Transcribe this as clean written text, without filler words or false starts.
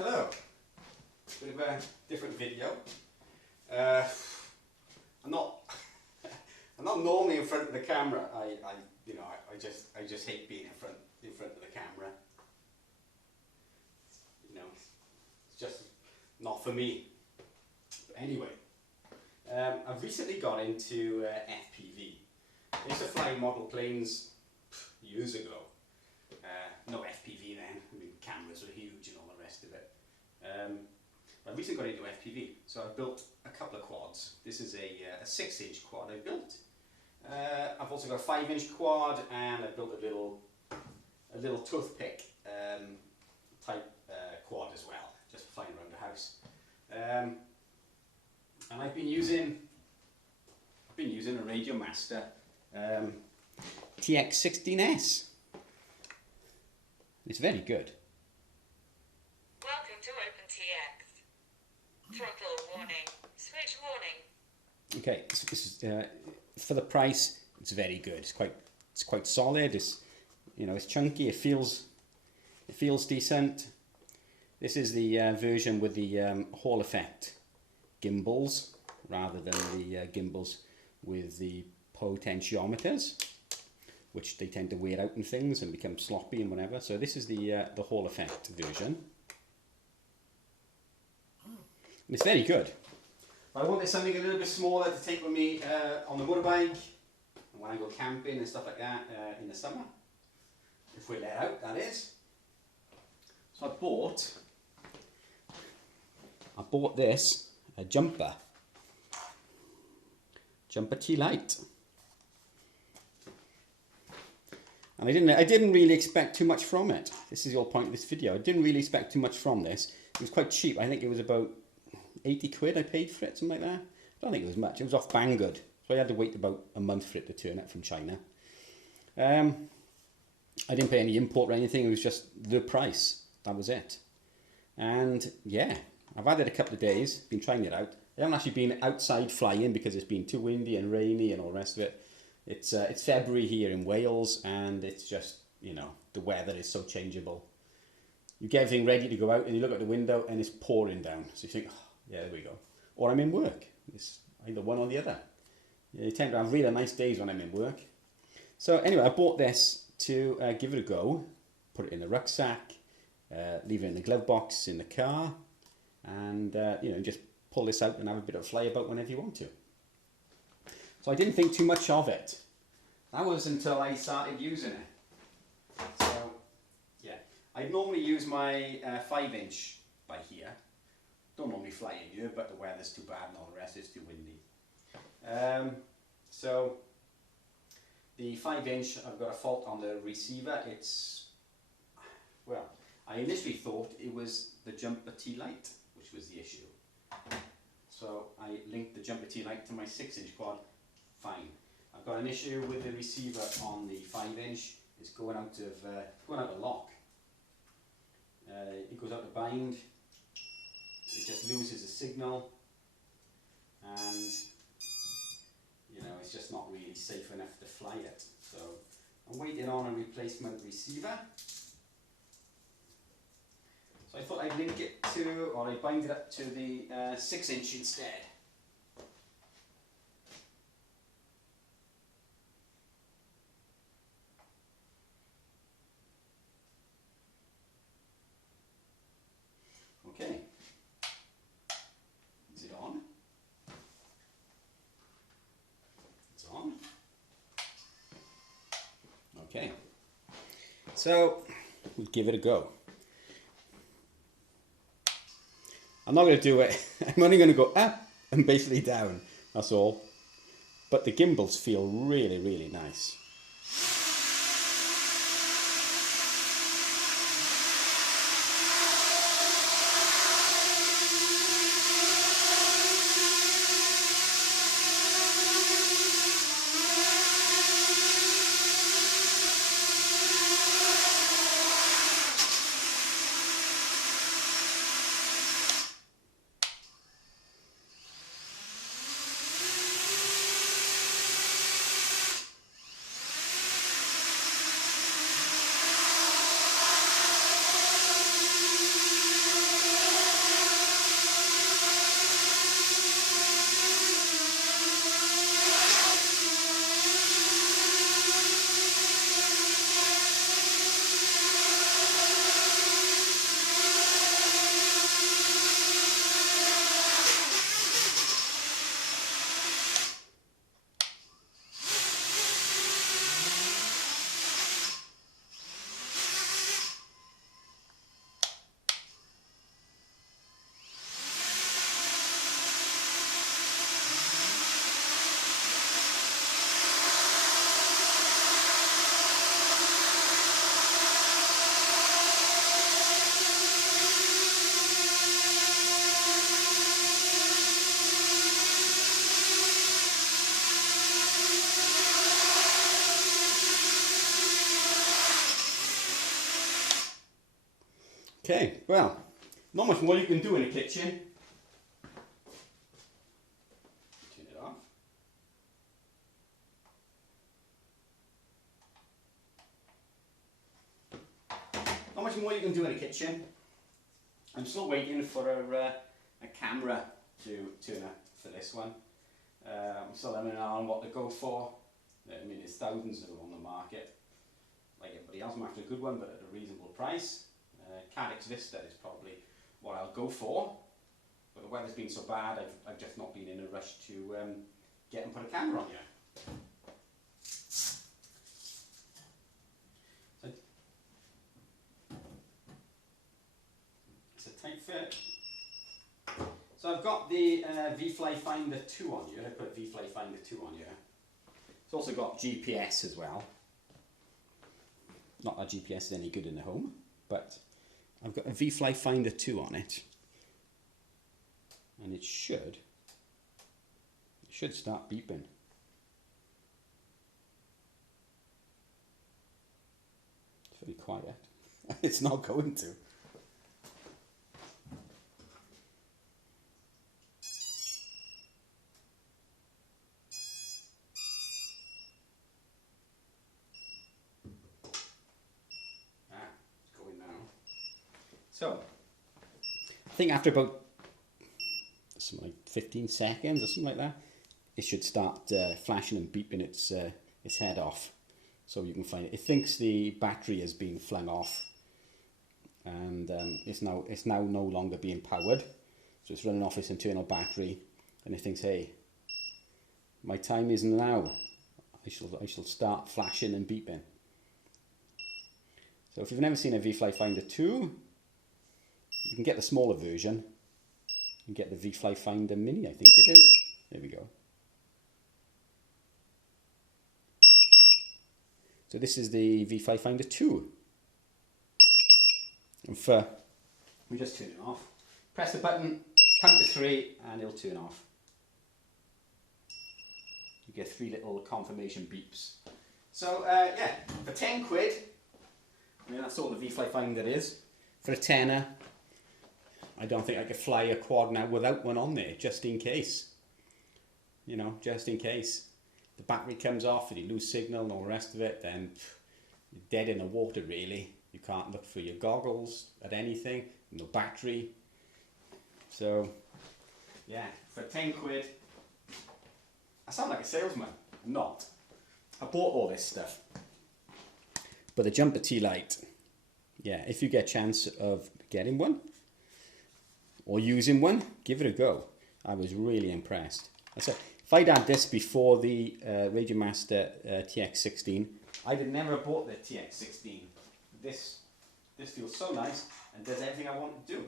Hello. Bit of a different video. I'm not normally in front of the camera. I just hate being in front of the camera. You know, it's just not for me. But anyway, I've recently got into FPV. I used to fly model planes years ago. No FPV then. I mean, cameras were huge and all the rest of it. But I recently got into FPV, so I built a couple of quads. This is a 6-inch quad I built. I've also got a 5-inch quad, and I built a little toothpick type quad as well, just for flying around the house. And I've been using a Radio Master TX16S. It's very good. Welcome to OpenTX. Throttle warning. Switch warning. Okay, this is for the price. It's very good. It's quite solid. It's it's chunky. It feels decent. This is the version with the Hall effect gimbals rather than the gimbals with the potentiometers, which they tend to wear out and things and become sloppy and whatever. So this is the Hall effect version. And it's very good. I wanted something a little bit smaller to take with me on the motorbike and when I go camping and stuff like that in the summer. If we're let out, that is. So I bought this, a Jumper T LITE. And I didn't really expect too much from it. This is the whole point of this video. I didn't really expect too much from this. It was quite cheap. I think it was about 80 quid I paid for it, something like that. I don't think it was much. It was off Banggood. So I had to wait about a month for it to turn up from China. I didn't pay any import or anything. It was just the price. That was it. And yeah, I've had it a couple of days. Been trying it out. I haven't actually been outside flying because it's been too windy and rainy and all the rest of it. It's February here in Wales, and it's just, the weather is so changeable. You get everything ready to go out and you look out the window and it's pouring down. So you think, oh, yeah, there we go. Or I'm in work. It's either one or the other. You tend to have really nice days when I'm in work. So anyway, I bought this to give it a go. Put it in the rucksack, leave it in the glove box in the car, and just pull this out and have a bit of a fly about whenever you want to. So I didn't think too much of it. That was until I started using it. So yeah, I normally use my 5-inch by here. Don't normally fly in here, but the weather's too bad and all the rest is too windy. So the 5-inch, I've got a fault on the receiver. I initially thought it was the Jumper T LITE, which was the issue. So I linked the Jumper T LITE to my 6-inch quad. Fine. I've got an issue with the receiver on the 5-inch. It's going out of lock. It goes out of bind. It just loses the signal, and it's just not really safe enough to fly it. So I'm waiting on a replacement receiver. So I thought I'd link it to, or I'd bind it up to the 6-inch instead. Okay. Is it on? It's on. Okay. So we'll give it a go. I'm not going to do it. I'm only going to go up and basically down. That's all. But the gimbals feel really, really nice. Okay, well, not much more you can do in a kitchen. Turn it off. Not much more you can do in a kitchen. I'm still waiting for a camera to turn up for this one. I'm still having an eye on what to go for. I mean, there's thousands of them on the market. Like everybody else, I'm after a good one, but at a reasonable price. Calyx Vista is probably what I'll go for. But the weather's been so bad, I've just not been in a rush to get and put a camera on yet. It's a tight fit. So I've got the V-Fly Finder 2 on here. I put V-Fly Finder 2 on here. It's also got GPS as well. Not that GPS is any good in the home, but I've got a V-Fly Finder 2 on it. And it should start beeping. It's very quiet. It's not going to. So, I think after about something like 15 seconds or something like that, it should start flashing and beeping its head off. So you can find it. It thinks the battery has been flung off, and it's now no longer being powered. So it's running off its internal battery, and it thinks, hey, my time is now. I shall start flashing and beeping. So if you've never seen a V-Fly Finder 2, you can get the smaller version. You can get the V-Fly Finder Mini, I think it is. There we go. So this is the V-Fly Finder 2. And we just turn it off. Press the button, count to 3, and it'll turn off. You get 3 little confirmation beeps. So yeah, for 10 quid, I mean that's all the V-Fly Finder is. For a tenner, I don't think I could fly a quad now without one on there, just in case. You know, just in case. The battery comes off and you lose signal and all the rest of it, then you're dead in the water really. You can't look for your goggles at anything, no battery. So, yeah, for 10 quid, I sound like a salesman. I'm not. I bought all this stuff. But the Jumper T LITE, yeah, if you get a chance of getting one, or using one, give it a go. I was really impressed. I said, if I'd had this before the Radiomaster TX16, I'd have never bought the TX16. This feels so nice and does everything I want to do.